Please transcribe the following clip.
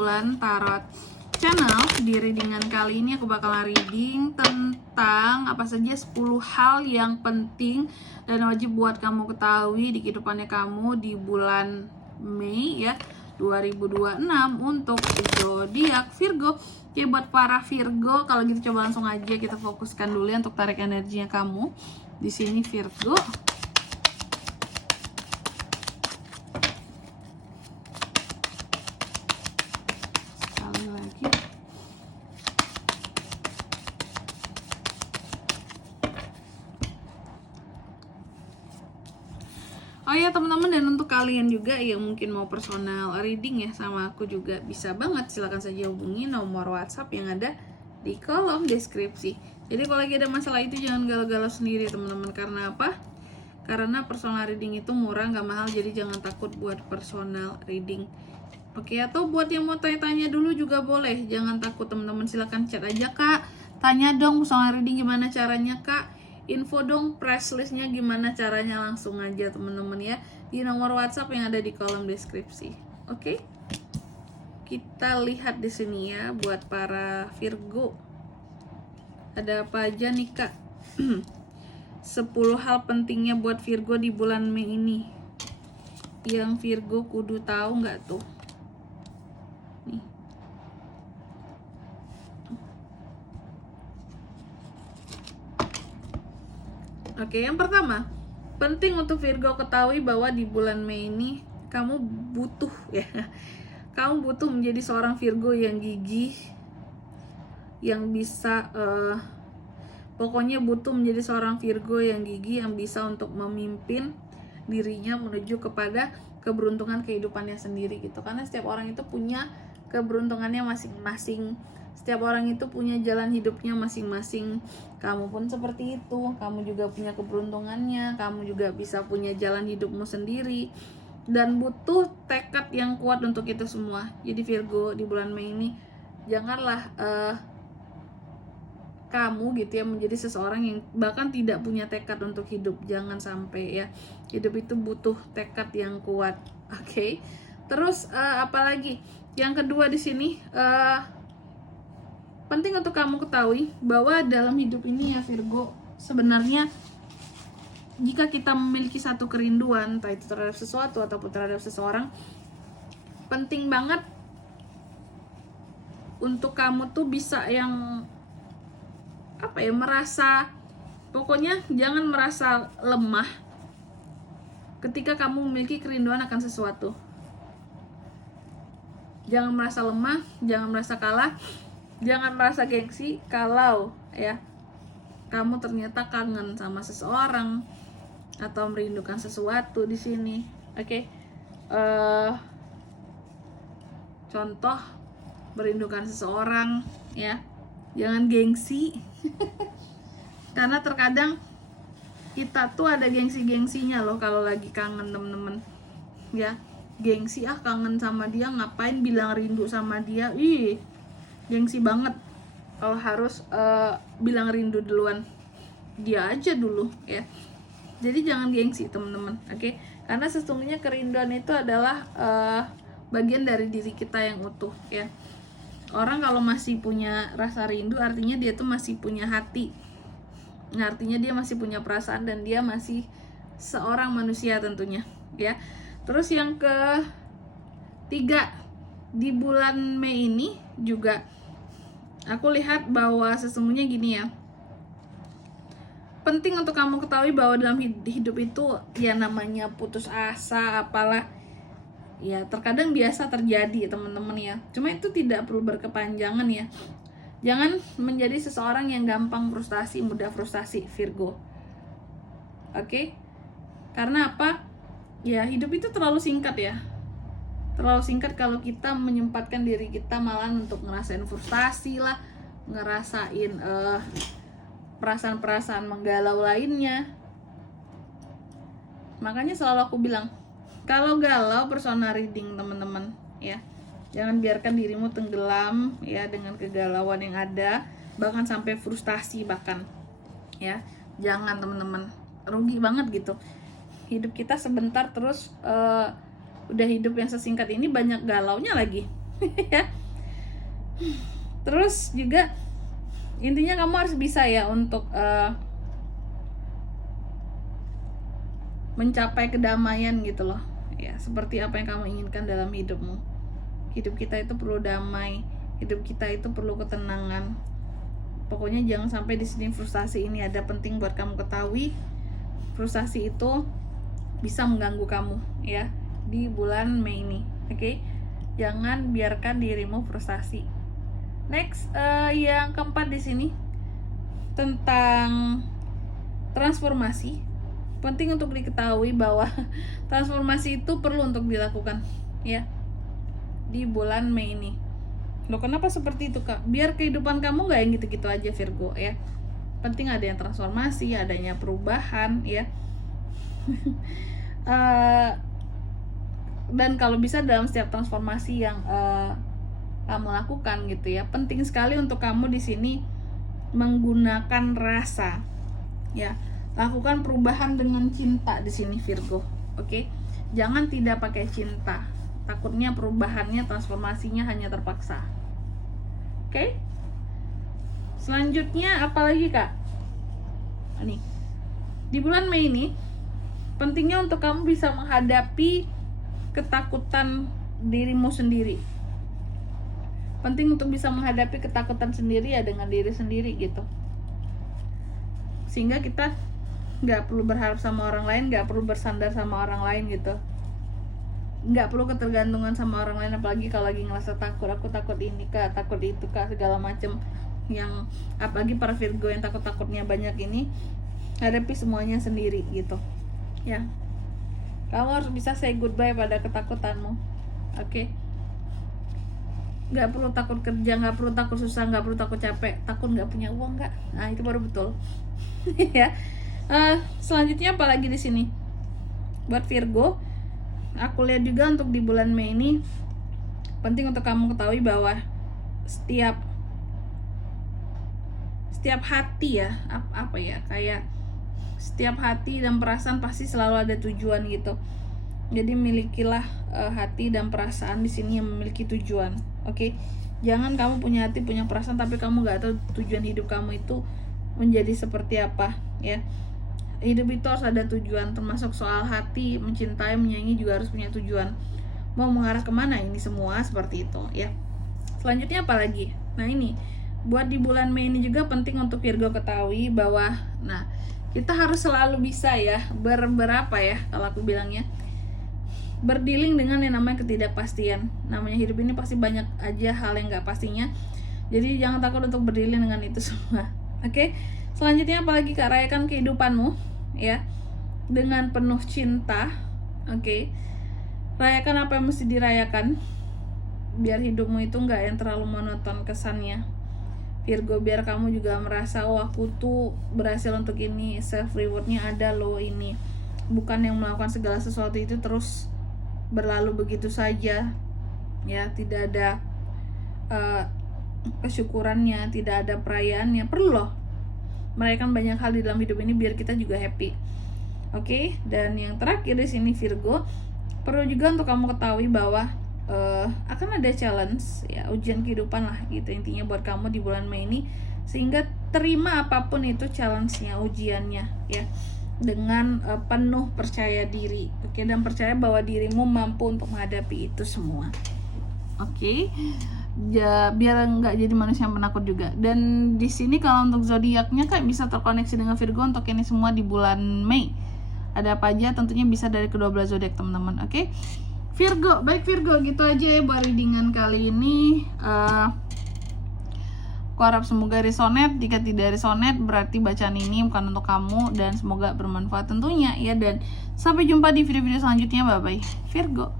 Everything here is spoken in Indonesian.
Bulan Tarot Channel. Di readingan kali ini aku bakalan reading tentang apa saja 10 hal yang penting dan wajib buat kamu ketahui di kehidupannya kamu di bulan Mei ya 2026 untuk zodiak Virgo. Oke, buat para Virgo, kalau gitu coba langsung aja kita fokuskan dulu ya untuk tarik energinya kamu di sini Virgo. Sekali lagi. Oh ya teman-teman, dan untuk kalian juga yang mungkin mau personal reading ya sama aku juga bisa banget, silahkan saja hubungi nomor WhatsApp yang ada di kolom deskripsi. Jadi kalau lagi ada masalah itu jangan galau-galau sendiri teman-teman. Karena apa? Karena personal reading itu murah, nggak mahal, jadi jangan takut buat personal reading. Oke, atau buat yang mau tanya-tanya dulu juga boleh, jangan takut teman-teman, silahkan chat aja kak, tanya dong personal reading gimana caranya kak, info dong press listnya gimana caranya, langsung aja teman-teman ya di nomor WhatsApp yang ada di kolom deskripsi. Oke, kita lihat di sini ya buat para Virgo ada apa aja nih kak. 10 hal pentingnya buat Virgo di bulan Mei ini yang Virgo kudu tahu nggak tuh nih. Oke, yang pertama, penting untuk Virgo ketahui bahwa di bulan Mei ini kamu butuh ya. Kamu butuh menjadi seorang Virgo yang gigih, yang bisa pokoknya butuh menjadi seorang Virgo yang gigih, yang bisa untuk memimpin dirinya menuju kepada keberuntungan kehidupannya sendiri gitu. Karena setiap orang itu punya keberuntungannya masing-masing. Setiap orang itu punya jalan hidupnya masing-masing. Kamu pun seperti itu. Kamu juga punya keberuntungannya. Kamu juga bisa punya jalan hidupmu sendiri. Dan butuh tekad yang kuat untuk itu semua. Jadi Virgo di bulan Mei ini janganlah kamu gitu ya menjadi seseorang yang bahkan tidak punya tekad untuk hidup. Jangan sampai ya. Hidup itu butuh tekad yang kuat. Oke. Terus apalagi? Yang kedua di sini penting untuk kamu ketahui bahwa dalam hidup ini ya Virgo, sebenarnya jika kita memiliki satu kerinduan, entah itu terhadap sesuatu ataupun terhadap seseorang, penting banget untuk kamu tuh bisa yang apa ya, merasa, pokoknya jangan merasa lemah ketika kamu memiliki kerinduan akan sesuatu. Jangan merasa lemah, jangan merasa kalah, jangan merasa gengsi kalau ya kamu ternyata kangen sama seseorang atau merindukan sesuatu di sini. Oke. Contoh merindukan seseorang ya. Jangan gengsi. Karena terkadang kita tuh ada gengsi-gengsinya loh kalau lagi kangen temen-temen ya. Gengsi, kangen sama dia, ngapain bilang rindu sama dia. Gengsi banget kalau harus bilang rindu duluan. Dia aja dulu ya. Jadi jangan gengsi teman-teman. Oke? Karena sesungguhnya kerinduan itu adalah bagian dari diri kita yang utuh ya. Orang kalau masih punya rasa rindu artinya dia tuh masih punya hati. Nah, artinya dia masih punya perasaan dan dia masih seorang manusia tentunya ya. Terus yang ketiga, di bulan Mei ini juga aku lihat bahwa sesungguhnya gini ya. Penting untuk kamu ketahui bahwa dalam hidup itu ya namanya putus asa apalah ya, terkadang biasa terjadi teman-teman ya. Cuma itu tidak perlu berkepanjangan ya. Jangan menjadi seseorang yang gampang frustasi, mudah frustasi Virgo. Oke? Karena apa? Ya hidup itu terlalu singkat ya. Terlalu singkat kalau kita menyempatkan diri kita malah untuk ngerasain frustasi lah, ngerasain perasaan-perasaan menggalau lainnya. Makanya selalu aku bilang, kalau galau personal reading teman-teman ya, jangan biarkan dirimu tenggelam ya dengan kegalauan yang ada, bahkan sampai frustasi bahkan ya. Jangan teman-teman, rugi banget gitu. Hidup kita sebentar terus udah hidup yang sesingkat ini banyak galaunya lagi ya. Terus juga intinya kamu harus bisa ya untuk mencapai kedamaian gitu loh ya, seperti apa yang kamu inginkan dalam hidupmu. Hidup kita itu perlu damai, hidup kita itu perlu ketenangan. Pokoknya jangan sampai di sini frustasi ini ada. Penting buat kamu ketahui, frustasi itu bisa mengganggu kamu ya di bulan Mei ini. Oke? Jangan biarkan dirimu frustasi. Next, yang keempat di sini tentang transformasi. Penting untuk diketahui bahwa transformasi itu perlu untuk dilakukan ya di bulan Mei ini. Loh, kenapa seperti itu, Kak? Biar kehidupan kamu gak yang gitu-gitu aja, Virgo ya. Penting ada yang transformasi, adanya perubahan ya. Dan kalau bisa dalam setiap transformasi yang kamu lakukan gitu ya, penting sekali untuk kamu di sini menggunakan rasa ya. Lakukan perubahan dengan cinta di sini, Virgo. Oke? Jangan tidak pakai cinta. Takutnya perubahannya, transformasinya hanya terpaksa. Oke? Selanjutnya apalagi, Kak? Ini. Di bulan Mei ini pentingnya untuk kamu bisa menghadapi ketakutan dirimu sendiri. Penting untuk bisa menghadapi ketakutan sendiri ya dengan diri sendiri gitu. Sehingga kita nggak perlu berharap sama orang lain, nggak perlu bersandar sama orang lain gitu, nggak perlu ketergantungan sama orang lain. Apalagi kalau lagi ngerasa takut, aku takut ini Kak, takut itu Kak, segala macem. Yang apalagi para Virgo yang takutnya banyak ini, hadapi semuanya sendiri gitu ya. Kamu harus bisa say goodbye pada ketakutanmu. Oke? Nggak perlu takut kerja, nggak perlu takut susah, nggak perlu takut capek, takut nggak punya uang nggak. Nah itu baru betul. Ya. Selanjutnya apalagi di sini buat Virgo, aku lihat juga untuk di bulan Mei ini penting untuk kamu ketahui bahwa setiap hati ya, apa ya, kayak setiap hati dan perasaan pasti selalu ada tujuan gitu. Jadi milikilah hati dan perasaan di sini yang memiliki tujuan. Oke? Jangan kamu punya hati, punya perasaan tapi kamu nggak tahu tujuan hidup kamu itu menjadi seperti apa ya. Hidup itu harus ada tujuan, termasuk soal hati, mencintai, menyayangi juga harus punya tujuan. Mau mengarah kemana ini semua seperti itu ya. Selanjutnya apa lagi? Nah ini, buat di bulan Mei ini juga penting untuk Virgo ketahui bahwa, nah kita harus selalu bisa ya berapa ya kalau aku bilangnya, berdealing dengan yang namanya ketidakpastian. Namanya hidup ini pasti banyak aja hal yang gak pastinya. Jadi jangan takut untuk berdealing dengan itu semua. Oke? Selanjutnya apalagi, Kak, rayakan kehidupanmu ya dengan penuh cinta. Oke? Rayakan apa yang mesti dirayakan, biar hidupmu itu gak yang terlalu monoton kesannya, Virgo. Biar kamu juga merasa, oh aku tuh berhasil untuk ini, self rewardnya ada loh ini. Bukan yang melakukan segala sesuatu itu terus berlalu begitu saja ya, tidak ada kesyukurannya, tidak ada perayaannya. Perlu loh merayakan banyak hal di dalam hidup ini biar kita juga happy. Oke? Dan yang terakhir di sini Virgo, perlu juga untuk kamu ketahui bahwa akan ada challenge ya, ujian kehidupan lah gitu intinya buat kamu di bulan Mei ini, sehingga terima apapun itu challenge-nya, ujiannya ya, dengan penuh percaya diri. Oke? Dan percaya bahwa dirimu mampu untuk menghadapi itu semua. Oke? Ya, biar nggak jadi manusia yang penakut juga. Dan di sini kalau untuk zodiaknya Kak bisa terkoneksi dengan Virgo untuk ini semua di bulan Mei. Ada apa aja tentunya bisa dari kedua belah zodiak teman-teman. Oke? Virgo, baik Virgo, gitu aja ya buat readingan kali ini. Aku harap semoga resonate. Jika tidak resonate berarti bacaan ini bukan untuk kamu, dan semoga bermanfaat tentunya ya. Dan sampai jumpa di video-video selanjutnya. Bye bye Virgo.